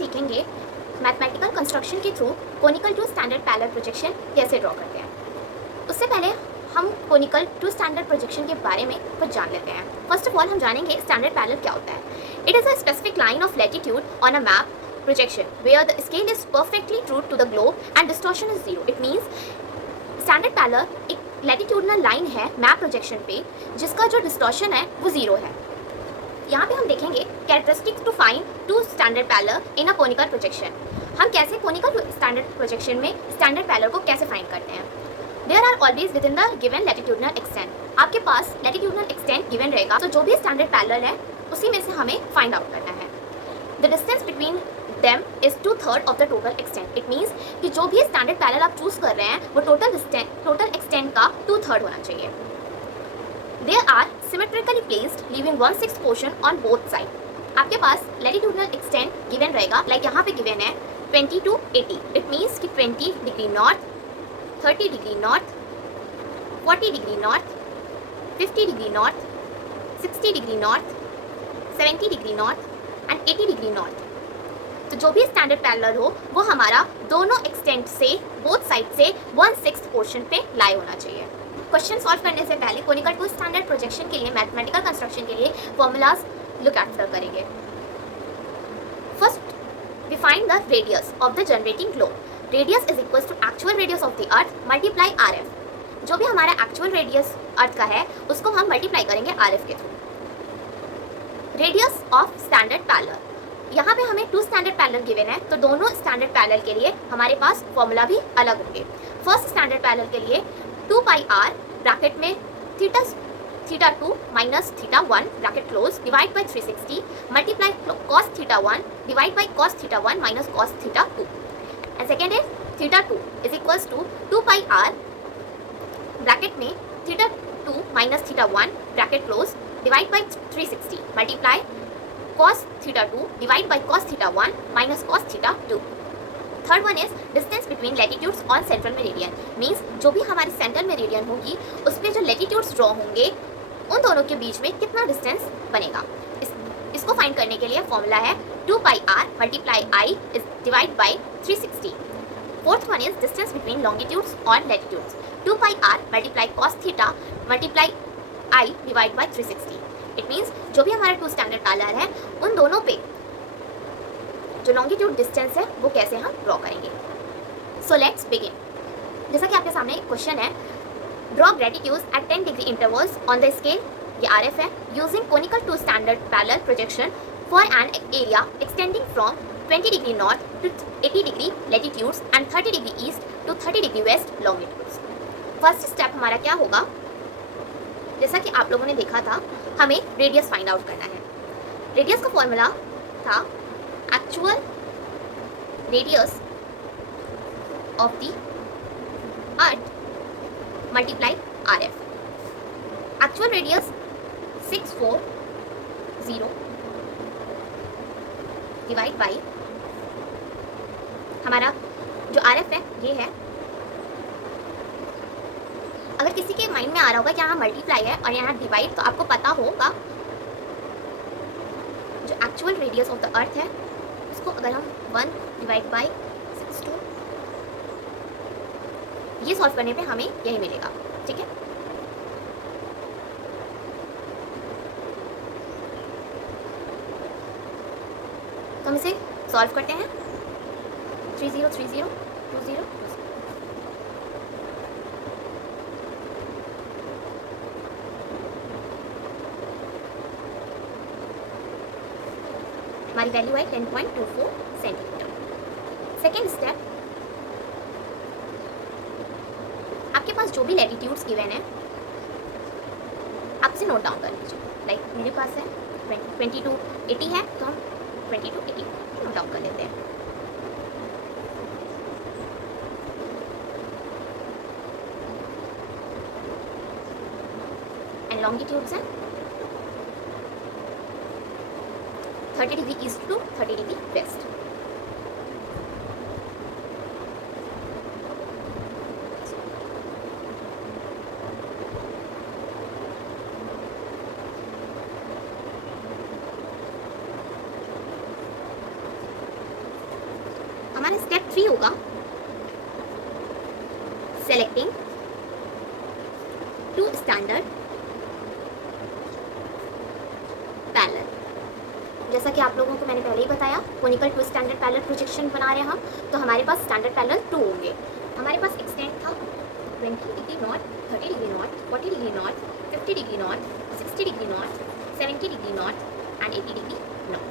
सीखेंगे mathematical construction के through conical two standard parallel projection कैसे ड्रॉ करते हैं। उससे पहले हम कोनिकल टू स्टैंडर्ड प्रोजेक्शन के बारे में कुछ जान लेते हैं। फर्स्ट ऑफ ऑल हम जानेंगे स्टैंडर्ड पैरेलल क्या होता है। It is a specific line of latitude on a map projection where the scale is perfectly true to the globe and distortion is zero. It means standard parallel एक latitudinal line है map projection पे जिसका जो distortion है वो zero है। यहाँ पे हम देखेंगे characteristics to find two standard parallel in a conical projection. हम कैसे कोनिकल स्टैंडर्ड प्रोजेक्शन में स्टैंडर्ड पैरेलल को कैसे फाइंड करते हैं। There are always within the given latitudinal extent. आपके पास लैटिट्यूडनल एक्सटेंट गिवन रहेगा तो जो भी स्टैंडर्ड पैरेलल है उसी में से हमें फाइंड आउट करना है। The distance between them is 2/3 of the total extent. It means कि जो भी स्टैंडर्ड पैरेलल आप चूज कर रहे हैं वो टोटल एक्सटेंट का 2/3 होना चाहिए। They are symmetrically placed, leaving 1/6 portion on both sides. आपके पास लैटिट्यूडनल एक्सटेंट गिवन रहेगा, लाइक यहाँ पे गिवन है 20 to 80. It means कि 20 degree north, 30 degree north, 40 degree north, 50 degree north, 60 degree north, 70 degree north and 80 degree north. तो जो भी स्टैंडर्ड पैरेलल हो वो हमारा दोनों एक्सटेंट से बोथ साइड से 1/6 पोर्शन पे लाई होना चाहिए। क्वेश्चन सॉल्व करने से पहले कोनिकल टू स्टैंडर्ड प्रोजेक्शन के लिए मैथमेटिकल कंस्ट्रक्शन के लिए फॉर्मूलाज लुक आफ्टर करेंगे। First we find the radius of the generating globe. Radius is equal to actual radius of the earth multiply RF। जो भी हमारा एक्चुअल रेडियस अर्थ का है उसको हम मल्टीप्लाई करेंगे RF के through. Radius of standard parallel, यहाँ पे हमें टू स्टैंडर्ड पैरेलल गिवन है तो दोनों स्टैंडर्ड पैरेलल के लिए हमारे पास फॉर्मूला भी अलग होंगे। फर्स्ट स्टैंडर्ड पैरेलल के लिए 2πr ब्रैकेट में θ2 minus θ1 bracket close divide by 360 multiply cos θ1 divide by cos θ1 minus cos θ2 and second is θ2 is equals to 2πr bracket में θ2 minus θ1 bracket close divide by 360 multiply cos θ2 divide by cos θ1 minus cos θ2. Third one is distance between latitudes on central meridian. Means जो भी हमारी central meridian होगी उस पर जो latitudes draw होंगे उन दोनों के बीच में कितना डिस्टेंस बनेगा। इसको फाइंड करने के लिए फॉर्मूला है 2πr multiply i is divide by 360. Fourth one is distance between longitudes और latitudes. 2πr multiply cos θ multiply i divide by 360. It means जो भी हमारा टू स्टैंडर्ड पैरेलल है उन दोनों पे जो लॉन्गिट्यूड डिस्टेंस है वो कैसे हम ड्रॉ करेंगे। So let's begin. जैसा कि आपके सामने एक क्वेश्चन है, draw graticules at 10 degree intervals on the scale, ये RF है, using conical two standard parallel projection for an area extending from 20 degree north to 80 degree latitudes and 30 degree east to 30 degree west longitudes. First step हमारा क्या होगा, जैसा कि आप लोगों ने देखा था हमें रेडियस फाइंड आउट करना है। रेडियस का फॉर्मूला था actual radius of the earth multiply RF। Actual radius 640 divide by हमारा जो RF है ये है। अगर किसी के माइंड में आ रहा होगा कि यहाँ मल्टीप्लाई है और यहाँ डिवाइड, तो आपको पता होगा जो एक्चुअल रेडियस ऑफ द अर्थ है उसको अगर हम 1 डिवाइड बाई 62 ये सॉल्व करने पे हमें यही मिलेगा। ठीक है, तो हम इसे सॉल्व करते हैं। 30 30 20 हमारी वैल्यू है 10.24 सेंटीमीटर। सेकेंड स्टेप, आपके पास जो भी लैटिट्यूड्स गिवन है आपसे नोट डाउन कर लीजिए। लाइक मेरे पास है 20 to 80 है तो हम 20 to 80 नोट डाउन कर लेते हैं। एंड लॉन्गिट्यूड्स हैं 30 degree east to 30 degree west. हमारा स्टेप 3 होगा सेलेक्टिंग टू स्टैंडर्ड पैरेलल। जैसा कि आप लोगों को मैंने पहले ही बताया, conical two standard parallel projection बना रहे हैं हम, तो हमारे पास स्टैंडर्ड पैरेलल 2 होंगे। हमारे पास एक्सटेंट था 20 degree north, 30 degree north, 40 degree north, 50 degree north, 60 degree north, 70 degree north and 80 degree north.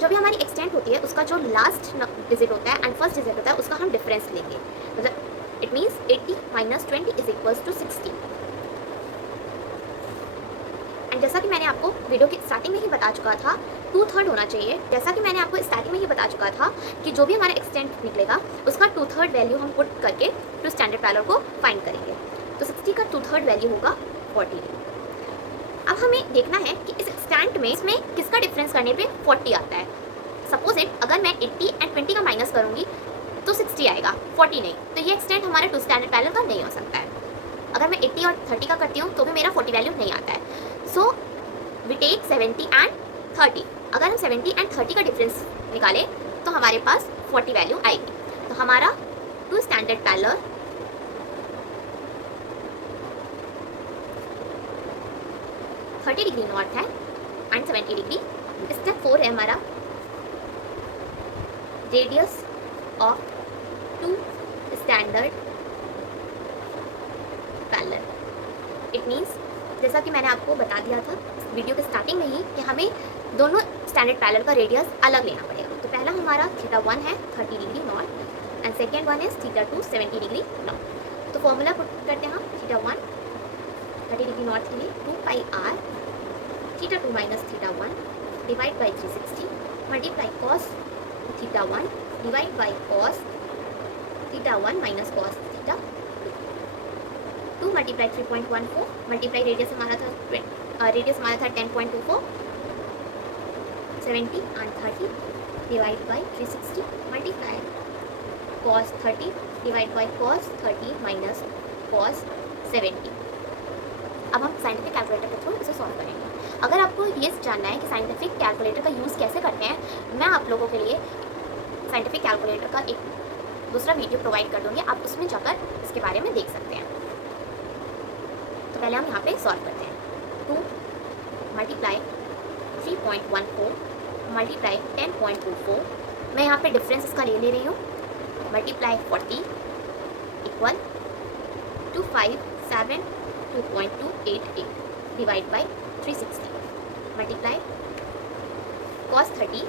जो भी हमारी एक्सटेंट होती है उसका जो लास्ट डिजिट होता है एंड फर्स्ट डिजिट होता है उसका हम डिफरेंस लेंगे, मतलब it means 80 minus 20 is equals to 60। And जैसा कि मैंने आपको वीडियो की स्टार्टिंग में ही बता चुका था 2/3 होना चाहिए। जैसा कि मैंने आपको स्टार्टिंग में ही बता चुका था कि जो भी हमारा एक्सटेंट निकलेगा उसका 2/3 वैल्यू हम पुट करके टू स्टैंडर्ड पैरेलल को फाइंड करेंगे। तो 60 का 2/3 वैल्यू होगा 40। अब हमें देखना है कि इस एक्सटेंट में इसमें किसका डिफरेंस करने पे 40 आता है। सपोज इट अगर मैं 80 एंड 20 का माइनस करूँगी तो 60 आएगा, 40 नहीं। तो ये एक्सटेंट हमारे टू स्टैंडर्ड पैरेलल का नहीं हो सकता है। अगर मैं 80 और 30 का करती हूँ तो भी मेरा 40 वैल्यू नहीं आता है। So we take 70 and 30। अगर हम 70 एंड 30 का डिफरेंस निकालें तो हमारे पास 40 वैल्यू आएगी। तो हमारा two standard parallel thirty degree north है एंड 70 डिग्री। स्टेप 4 है हमारा radius of two standard parallel. It means जैसा कि मैंने आपको बता दिया था वीडियो के स्टार्टिंग में ही कि हमें दोनों स्टैंडर्ड पैरेलल का रेडियस अलग लेना पड़ेगा। तो पहला हमारा θ1 है 30 degree north and second one is θ2 70 degree north. तो फॉर्मूला पुट करते हैं हम θ1 30 डिग्री नॉर्थ के लिए 2πr θ2 minus θ1 divide by 360 multiply cos θ1 divide by cos θ1 minus cos θ2 2 multiply 3.14 multiply radius हमारा था 10.24 70 and 30 divide by 360 multiply cos 30 divide by cos 30 minus cos 70। अब हम साइंटिफिक कैलकुलेटर के थ्रू इसे सॉल्व करेंगे। अगर आपको ये जानना है कि साइंटिफिक कैलकुलेटर का यूज़ कैसे करते हैं, मैं आप लोगों के लिए साइंटिफिक कैलकुलेटर का एक दूसरा वीडियो प्रोवाइड कर दूँगी, आप उसमें जाकर इसके बारे में देख सकते हैं। तो पहले हम यहाँ पे सॉल्व करते हैं। 2 मल्टीप्लाई 3.14 मल्टीप्लाई 10.24, मैं यहाँ पे डिफरेंस इसका ले रही हूँ, multiply 40 equal 257.2.288 divide by 360 multiply cos 30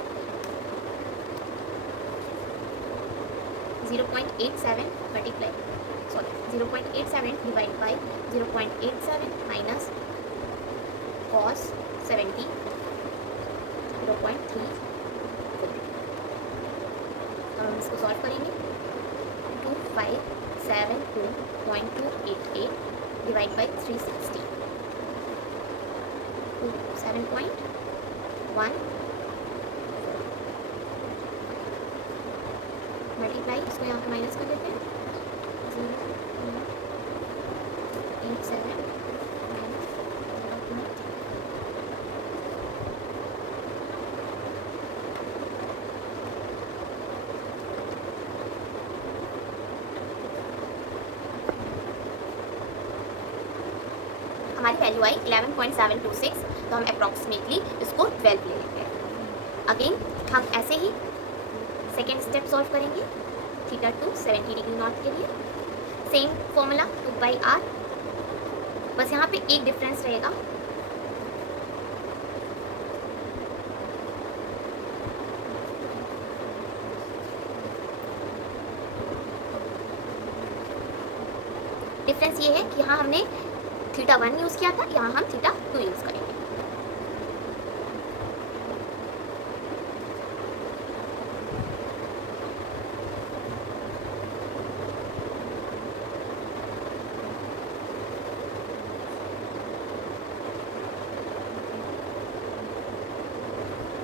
0.87 multiply 0.87 divide by 0.87 minus cos 70 0.3। अब हम इसको सॉल्व करेंगे 2572.288 डिवाइड बाई 360 7.1 मल्टीप्लाई, इसको यहाँ पे माइनस कर देते हैं 0.87 माइनस 0.3। हमारी वैल्यू आई 11.726, तो हम अप्रॉक्सीमेटली इसको 12 ले लेंगे। अगेन हम ऐसे ही सेकेंड स्टेप सॉल्व करेंगे θ2 70 डिग्री नॉर्थ के लिए, सेम फॉर्मूला 2/r, बस यहाँ पे एक डिफरेंस रहेगा, डिफरेंस ये है कि यहाँ हमने θ1 यूज़ किया था, यहाँ हम θ2 यूज़ करेंगे।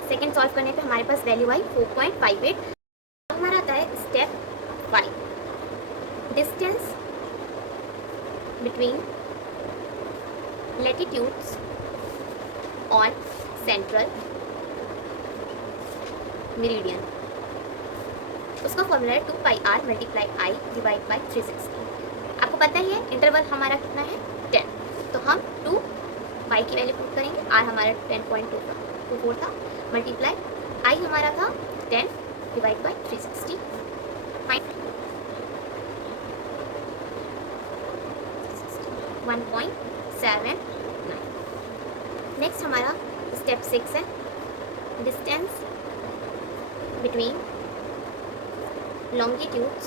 सेकेंड सॉल्व करने पे हमारे पास वैल्यू आई 4.58। हमारा आता है step 5, distance between latitudes on central meridian, उसका फॉर्मूला है 2 pi R multiply I divide by 360। आपको पता ही है इंटरवल हमारा कितना है 10, तो हम 2 पाई की वैल्यू पुट करेंगे, आर हमारा 10.24 था, मल्टीप्लाई आई हमारा था 10 डिवाइड बाई 360, 1.79। नेक्स्ट हमारा स्टेप 6 है, डिस्टेंस बिटवीन लॉन्गिट्यूड्स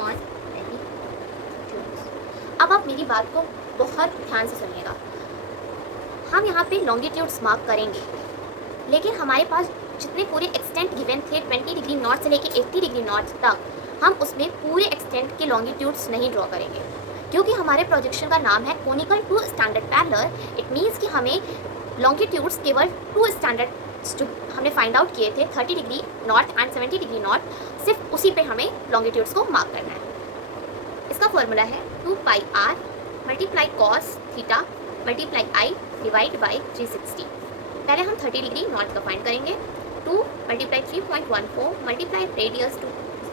और लैटिट्यूड्स। अब आप मेरी बात को बहुत ध्यान से सुनिएगा। हम यहाँ पे लॉन्गिट्यूड्स मार्क करेंगे, लेकिन हमारे पास जितने पूरे एक्सटेंट गिवन थे 20 डिग्री नॉर्थ से लेके 80 डिग्री नॉर्थ तक, हम उसमें पूरे एक्सटेंट के लॉन्गिट्यूड्स नहीं ड्रॉ करेंगे, क्योंकि हमारे प्रोजेक्शन का नाम है conical two standard parallel. It means कि हमें लॉन्गिट्यूड्स केवल 2 स्टैंडर्ड जो हमने फाइंड आउट किए थे 30 degree north and 70 degree north, सिर्फ उसी पे हमें लॉन्गिट्यूड्स को मार्क करना है। इसका फॉर्मूला है 2 pi R multiply cos theta multiply I divide by 360। पहले हम 30 डिग्री नॉर्थ का फाइंड करेंगे, 2 multiply 3.14 multiply radius to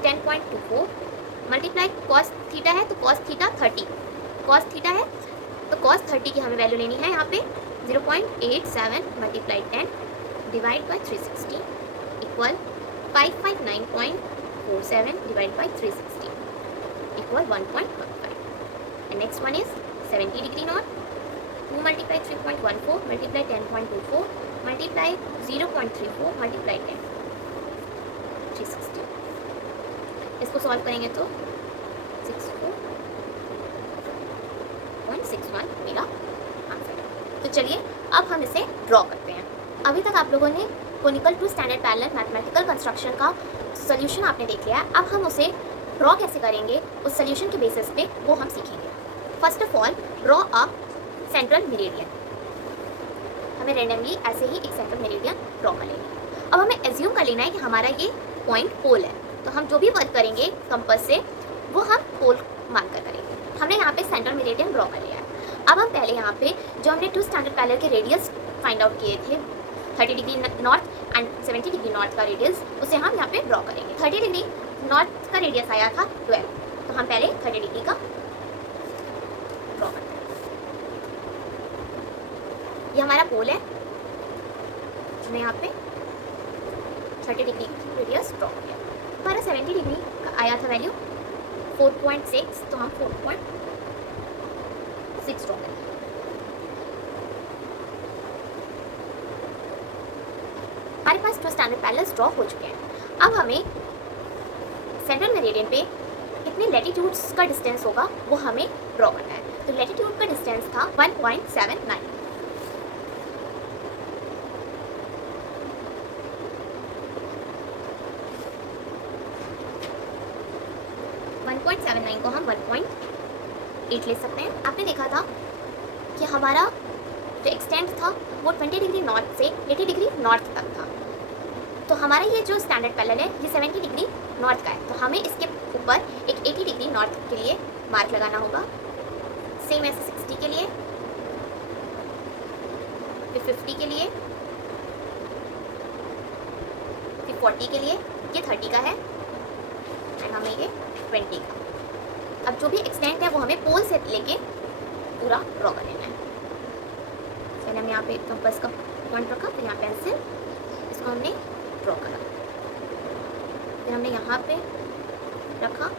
10.24 multiply cos theta है तो कॉस थीटा 30, कॉस थीटा है तो कॉस 30 की हमें वैल्यू लेनी है यहाँ पे 0.87 multiply 10 divide by 360 equal 559.47 divide by 360 equal 1.15। And next one is 70 degree north, 2 multiply 3.14 multiply 10.24 multiply 0.34 multiply 10 360। इसको सॉल्व करेंगे तो 64.61 मेरा आंसर है। तो चलिए अब हम इसे ड्रॉ करते हैं। अभी तक आप लोगों ने conical two standard parallel mathematical construction का सोल्यूशन आपने देख लिया है। अब हम उसे ड्रॉ कैसे करेंगे उस सोल्यूशन के बेसिस पे वो हम सीखेंगे। First of all draw a central meridian. हमें रैंडमली ऐसे ही एक सेंट्रल मेरिडियन ड्रॉ कर लेंगे। अब हमें एज्यूम कर लेना है कि हमारा ये पॉइंट पोल है, तो हम जो भी वर्क करेंगे कंपास से वो हम पोल मानकर करेंगे। हमने यहाँ पे सेंट्रल मेरिडियन ड्रॉ कर लिया है। अब हम पहले यहाँ पे जो हमने 2 स्टैंडर्ड पैरेलल के रेडियस फाइंड आउट किए थे 30 degree north and 70 degree north का रेडियस, उसे हम यहाँ पे ड्रॉ करेंगे। 30 डिग्री नॉर्थ का रेडियस आया था 12, तो हम पहले 30 डिग्री का ड्रॉ करते हैं। ये हमारा पोल है, हमने यहाँ पे 30 डिग्री रेडियस ड्रॉ किया। हमारा 70 डिग्री का आया था वैल्यू 4.6, तो हम 4.6 ड्रॉ करेंगे। हमारे पास 2 स्टैंडर्ड पैरेलल्स ड्रॉ हो चुके हैं। अब हमें सेंट्रल मेरिडियन पे कितने लैटिट्यूड्स का डिस्टेंस होगा वो हमें ड्रॉ करना है। तो लैटिट्यूड का डिस्टेंस था 1.79। को हम 1.8 ले सकते हैं। आपने देखा था कि हमारा जो एक्सटेंट था वो 20 डिग्री नॉर्थ से 80 डिग्री नॉर्थ तक था। तो हमारा ये जो स्टैंडर्ड पैरेलल है ये 70 डिग्री नॉर्थ का है, तो हमें इसके ऊपर एक 80 डिग्री नॉर्थ के लिए मार्क लगाना होगा। सेम ऐसे 60 के लिए, फिर 50 के लिए, फिर 40 के लिए, ये 30 का है एंड हमें ये 20 का। अब जो भी एक्सटेंट है वो हमें पोल से लेके पूरा ड्रॉ कर लेना है। पहले हम यहाँ पे कंपास का पॉइंट रखा, फिर यहाँ पेंसिल, इसको हमने ड्रॉ करा, फिर हमने यहाँ पे रखा,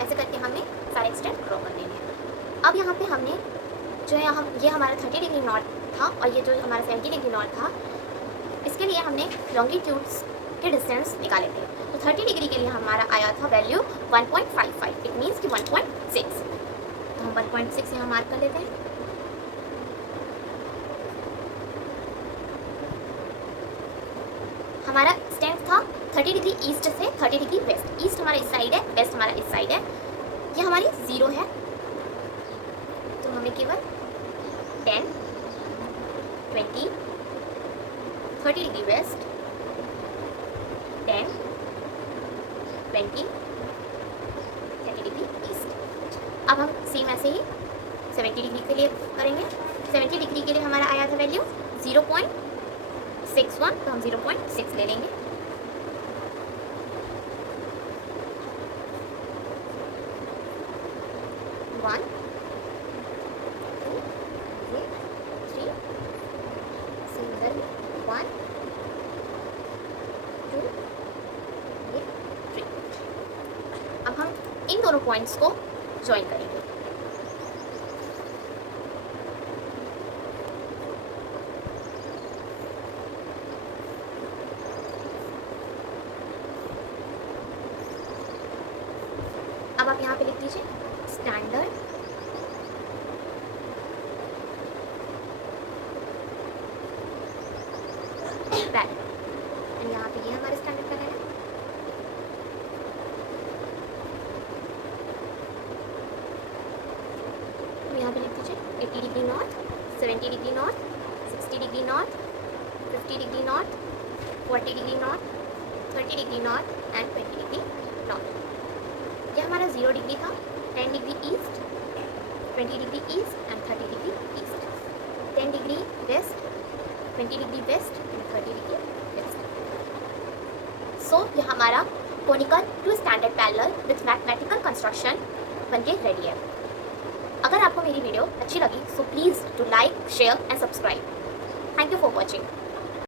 ऐसे करके हमें सारे एक्सटेंट ड्रॉ कर लेने हैं। अब यहाँ पे हमने जो है ये हमारा 30 डिग्री नॉर्थ था और ये जो हमारा 70 डिग्री नॉर्थ था, इसके लिए हमने लॉन्गिट्यूड्स के डिस्टेंस निकाले थे। तो 30 डिग्री के लिए हमारा आया था वैल्यू 1.55, इट मीन्स कि 1.6। तो हम 1.6 यहाँ मार्क कर लेते हैं। हमारा स्टैंड था 30 डिग्री ईस्ट से 30 डिग्री वेस्ट। ईस्ट हमारा इस साइड है, वेस्ट हमारा इस साइड है। ये हमारी 0 है, तो हमें केवल 10, 20, 30 डिग्री वेस्ट, 10, 20, 30 डिग्री ईस्ट। अब हम सेम ऐसे ही 70 डिग्री के लिए करेंगे। 70 डिग्री के लिए हमारा आया था वैल्यू 0.61, तो हम 0.6 ले लेंगे। वन, टू, ये 3, सिंगल 1, 2, ये 3। अब हम इन दोनों पॉइंट्स को ज्वाइन करेंगे। अब आप यहाँ पे लिख दीजिए स्टैंडर्ड पैरेलल, एंड यहाँ पे ये हमारा स्टैंडर्ड पैरेलल है। तो यहाँ पे लिख दीजिए 80 degree north, 70 degree north, 60 degree north, 50 degree north, 40 degree north, 30 degree north and 20 degree north. यह हमारा 0 डिग्री था, 10 degree east, 20 degree east and 30 degree east, 10 degree west, 20 degree west and 30 degree west. So यह हमारा conical two standard parallel with mathematical construction बनके ready है। अगर आपको मेरी वीडियो अच्छी लगी so please to like, share and subscribe. Thank you for watching.